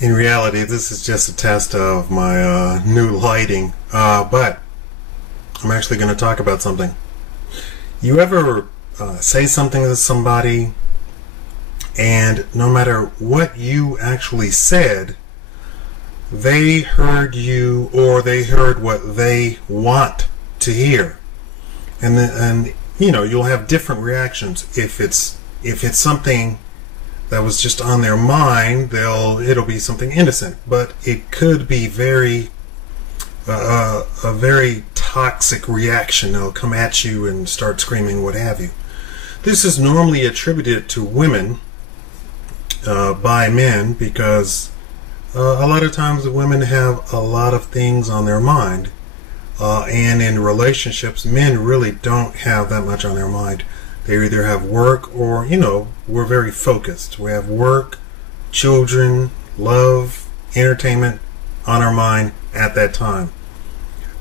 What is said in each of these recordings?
In reality, this is just a test of my new lighting, but I'm actually going to talk about something. You ever say something to somebody, and no matter what you actually said, they heard you, or they heard what they want to hear, and you know, you'll have different reactions. If it's something that was just on their mind, it'll be something innocent, but it could be a very toxic reaction. They'll come at you and start screaming, what have you. This is normally attributed to women by men, because a lot of times the women have a lot of things on their mind, and in relationships, men really don't have that much on their mind. They either have work, or, you know, we're very focused. We have work, children, love, entertainment on our mind at that time.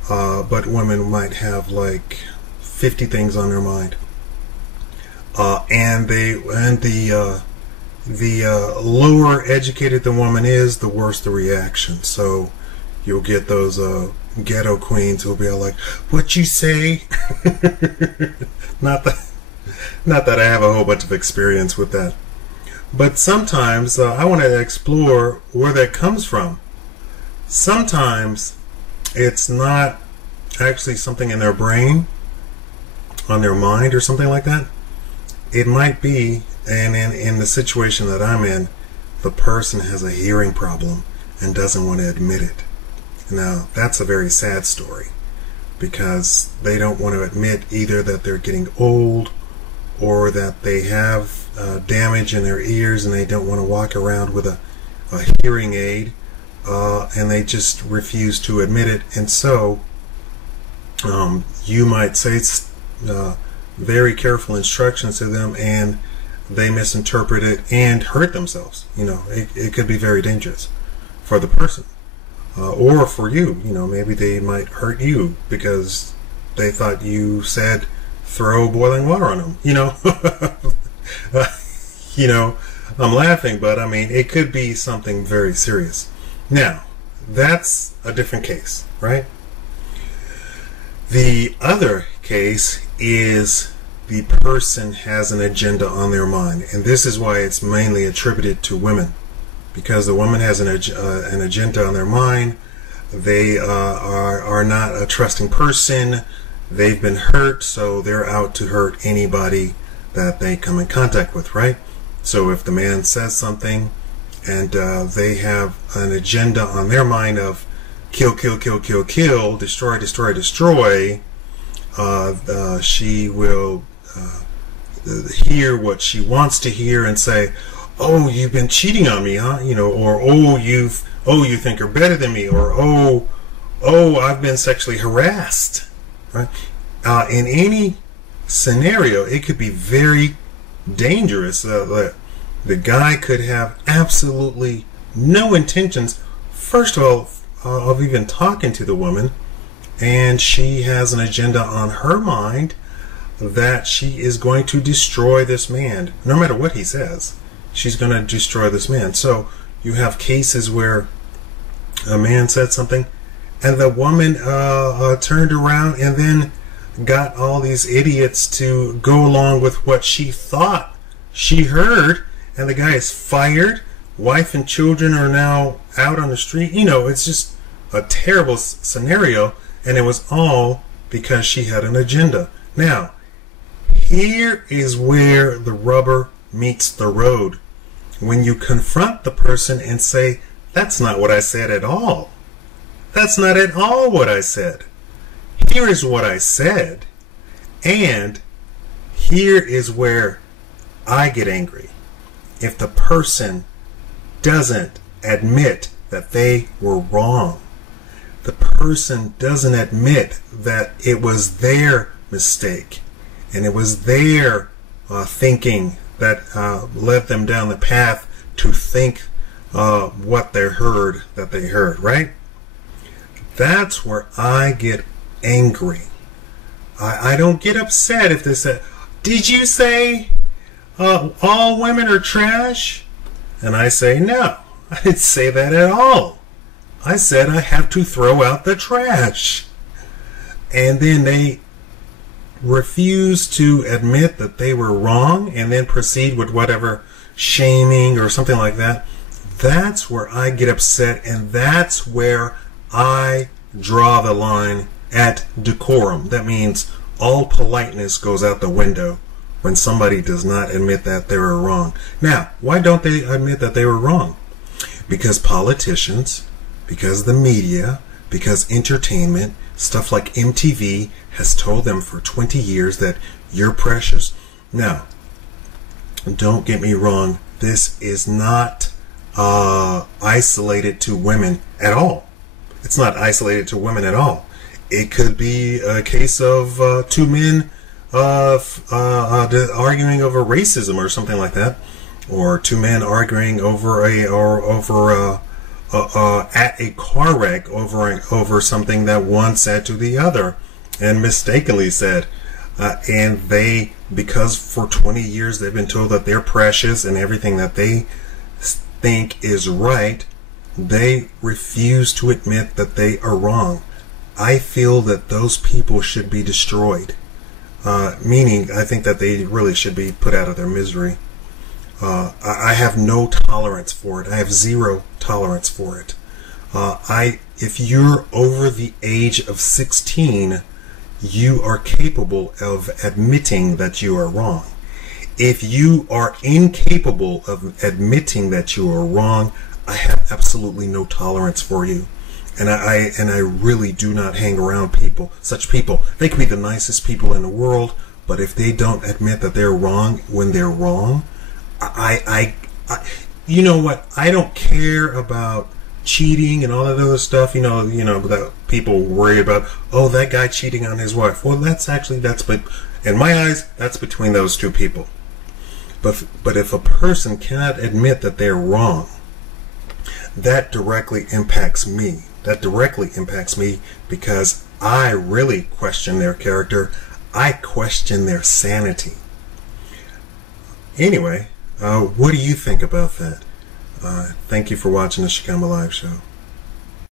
But women might have like 50 things on their mind. And the lower educated the woman is, the worse the reaction. So you'll get those ghetto queens who'll be all like, "What you say?" Not that I have a whole bunch of experience with that, but sometimes I want to explore where that comes from. Sometimes it's not actually something in their brain, on their mind, or something like that. It might be, and in the situation that I'm in, the person has a hearing problem and doesn't want to admit it. Now, that's a very sad story, because they don't want to admit either that they're getting old, or that they have damage in their ears and they don't want to walk around with a hearing aid, and they just refuse to admit it. And so you might say very careful instructions to them, and they misinterpret it and hurt themselves. You know, it could be very dangerous for the person, or for you. You know, maybe they might hurt you because they thought you said throw boiling water on them, you know. You know, I'm laughing, but I mean, it could be something very serious. Now, that's a different case, right? The other case is the person has an agenda on their mind, and this is why it's mainly attributed to women, because the woman has an agenda on their mind. They are not a trusting person. They've been hurt, so they're out to hurt anybody that they come in contact with, right? So if the man says something, and they have an agenda on their mind of kill, kill, kill, kill, kill, destroy, destroy, destroy, she will hear what she wants to hear and say, "Oh, you've been cheating on me, huh?" You know, or "Oh, you think you're better than me," or "Oh, I've been sexually harassed." Right? In any scenario, it could be very dangerous. The guy could have absolutely no intentions, first of all, of even talking to the woman, and she has an agenda on her mind that she is going to destroy this man. No matter what he says, she's going to destroy this man. So you have cases where a man said something, and the woman turned around and then got all these idiots to go along with what she thought she heard, and the guy is fired. Wife and children are now out on the street. You know, it's just a terrible scenario, and it was all because she had an agenda. Now, here is where the rubber meets the road. When you confront the person and say, "That's not what I said at all. That's not at all what I said. Here is what I said, and here is where I get angry." If the person doesn't admit that they were wrong, the person doesn't admit that it was their mistake, and it was their thinking that led them down the path to think what they heard, right? That's where I get angry. I don't get upset if they say, "Did you say all women are trash?" And I say, "No, I didn't say that at all. I said I have to throw out the trash. And then they refuse to admit that they were wrong and then proceed with whatever shaming or something like that. That's where I get upset, and that's where I draw the line at decorum. That means all politeness goes out the window when somebody does not admit that they were wrong. Now, why don't they admit that they were wrong? Because politicians, because the media, because entertainment, stuff like MTV has told them for 20 years that you're precious. Now, don't get me wrong, this is not isolated to women at all. It's not isolated to women at all. It could be a case of two men arguing over racism or something like that, or two men arguing over at a car wreck over something that one said to the other and mistakenly said, and they, because for 20 years they've been told that they're precious and everything that they think is right, they refuse to admit that they are wrong. I feel that those people should be destroyed. Meaning, I think that they really should be put out of their misery. I have no tolerance for it. I have zero tolerance for it. If you're over the age of 16, you are capable of admitting that you are wrong. If you are incapable of admitting that you are wrong, I have absolutely no tolerance for you. And I really do not hang around such people. They can be the nicest people in the world, but if they don't admit that they're wrong when they're wrong, you know what? I don't care about cheating and all that other stuff. You know that people worry about. Oh, that guy cheating on his wife. Well, but in my eyes, that's between those two people. But if a person cannot admit that they're wrong, that directly impacts me. That directly impacts me because I really question their character. I question their sanity. Anyway, what do you think about that? Thank you for watching the Shikama Live Show.